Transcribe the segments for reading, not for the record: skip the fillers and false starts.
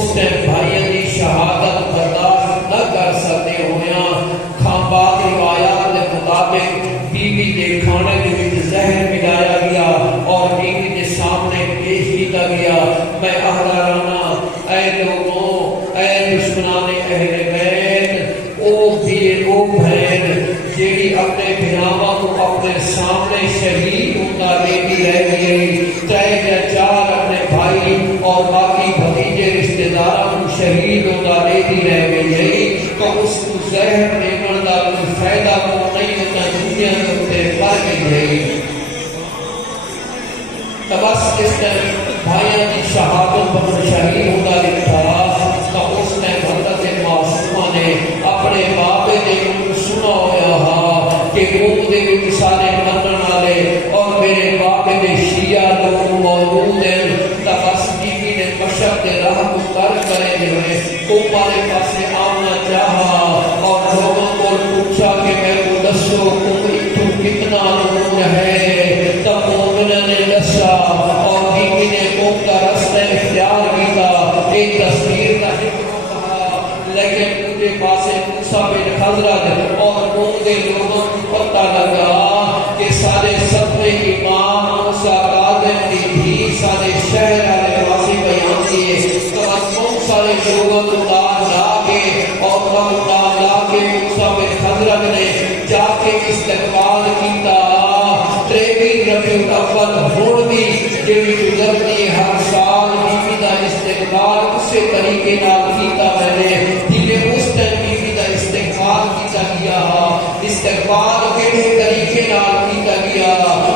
اس نے بھائیوں کی شہادت برداشت نہ کر سکتے ہویا کھامباد روایات کے مطابق بیوی کے کھانے کے وچ زہر ملایا گیا اور بیوی کے سامنے پیش کیا گیا۔ میں احرارانہ اے لوگوں، اے دشمنان اہل بیت، او بہن جیڑی اپنے بھراواں کو اپنے سامنے شہید ہوتا دیکھی رہ گئی، 3 یا 4 اپنے بھائی اور باقی بھتیجے رشتے داراں کو شہید ہوتا دیکھی رہ گئی، تو اس کو زہر دینے کا کوئی فائدہ کو نہیں ہوتا، دنیا کے مر گئی۔ تو بس اس نے بھائیوں کی شہادت پر شہید ہوتا لکھا، تو اس نے حضرت معصومہ نے اپنے بابے نے سنا ہوا کہ قوم دے وچ سارے منن والے اور میرے بابے نے شیعہ لوگ موجود ہیں، تو بس بیوی نے مشرق کے راہ کو کرے ہوئے قوم والے پاسے آنا چاہا اور لوگوں کو پوچھا کہ میں کو دسو قوم اتوں کتنا لوگ ہے، تو مومنہ نے دسا اور بیوی نے قوم کا رستہ اختیار کیا۔ ایک تصویر کا لیکن مجھے پاسے موسیٰ بن حضرت اور قوم کے لوگوں کو پتہ لگا کہ سارے سبے امام موسیٰ قادم کی بھی سارے شہر والے واسی بیان دیے، تو بہت سارے لوگوں کو لا کے اور لا کے موسیٰ بن حضرت نے جا کے استقبال کیتا۔ 23 ربیع الاول ہن بھی جڑی گزرتی ہر سال بیوی دا استقبال اسی طریقے نال کیتا میں نے جویں اس ٹائم بیوی دا استقبال کیتا گیا، استقبال کیڑے طریقے نال کیتا گیا،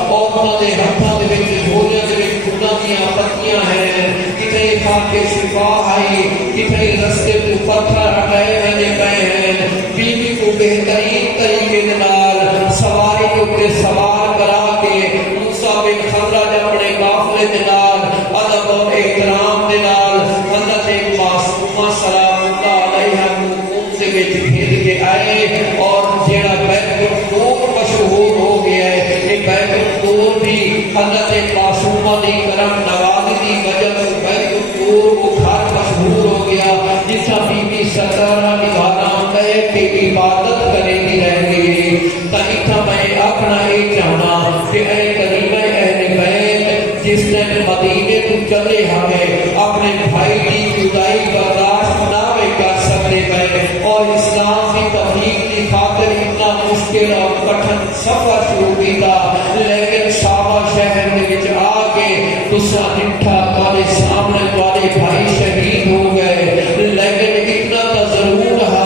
عورتاں دے ہتھاں دے وچ جھولیاں دے وچ پھلاں دیاں پتیاں ہیں، کتے کھا کے شفا آئی، کتے رستے تو پتھر ہٹائے پئے ہیں، بیوی کو بہترین طریقے نال سواری کے اوپر سوار کرا کے موسیٰ بن حضرت اپنے قافلے دے نال ادب اور احترام دے نال حضرت معصومہ سلام اللہ علیہا کو قوم سے وچ بھیج کے آئے، اور جیڑا بیت النور مشہور ہو گیا ہے، یہ بیت النور بھی حضرت معصومہ دی کرم نوازی دی وجہ سے بیت النور کو گھر مشہور ہو گیا، جسا بی بی ستارہ نگاراں بیٹھ کے عبادت کرے گی رہ گئی۔ تا اتھا میں اپنا یہ چاہنا کہ اے کریمہ اہل بیت، جس نے مدینے کو چلے ہمیں اپنے بھائی کی جدائی برداشت نہ کر سکتے پے اور اسلام کی تبلیغ کی خاطر اتنا مشکل اور کٹھن سفر شروع کیتا، لیکن شابہ شہر میں وچ آ کے تسا نٹھا تارے سامنے تارے بھائی شہید ہو گئے، لیکن اتنا تو ضرور ہے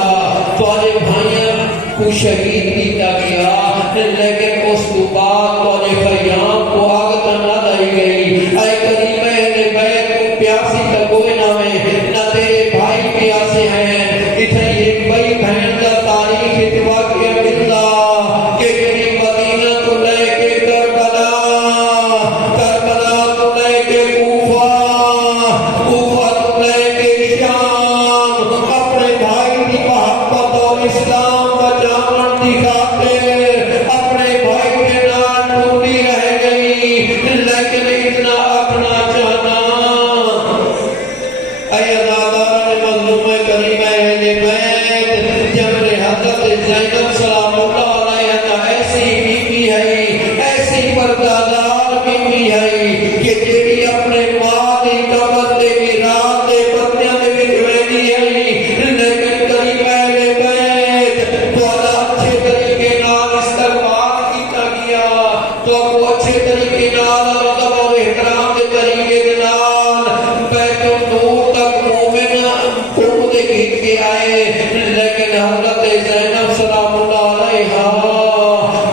تارے بھائیاں کو شہید کیتا گیا، لیکن اس کو بعد تارے خیام کو آگ تو نہ لائی گئی۔ اے کریمہ اہل بیت کو پیاسی کا کوئی نہ ہے، نہ تیرے بھائی پیاسے ہیں، اتنے ایک بھائی بہن کا تاریخ اتفاق کیا ملتا کہ میری مدینہ تو لے کے کربلا، کربلا تو لے کے کوفہ، کوفہ تو لے کے شام، اپنے بھائی کی محبت اور اسلام بچاون کی خاطر اپنے بھائی کے نال ٹوٹی رہ گئی، لیکن اتنا اپنا چاہنا۔ اے عزاداران مظلوم کریمہ اہل بیت، جب حضرت زینب سلام اللہ علیہا ایسی بیوی ہے، ایسی پردادار بیوی ہے کہ جیڑی اپنے ماں دی قبر دے میراث دے پتیاں دے وچ ویندی ہے، لیکن کریمہ اہل بیت تہاڈا اچھے طریقے نال استقبال کیتا گیا، تو اچھے طریقے نال ادب اور احترام دے طریقے دے نال بیت النور تک مومن قوم دے گھت کے آئے، لیکن حضرت زینب سلام اللہ علیہا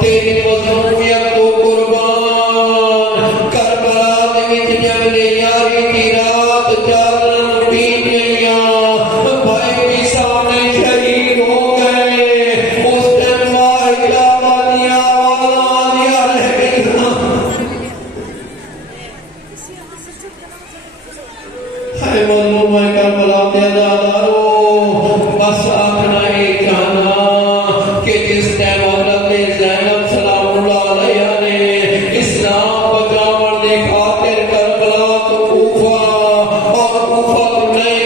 تیری مظلومیت کو قربان کربلا دے وچ جب لے یاری کی رات چادر بیت گئیاں، بھائی بھی سامنے شہید ہو گئے، اس دن مائدہ وادیاں وادیاں رہ گئیاں۔ اے مظلوم کربلا دے عزادارو، بس آخنا یہ چاہنا کہ جس ٹائم حضرت زینب سلام اللہ علیہا نے اسلام بچاون دی خاطر کربلا تو کوفہ اور کوفہ تو لے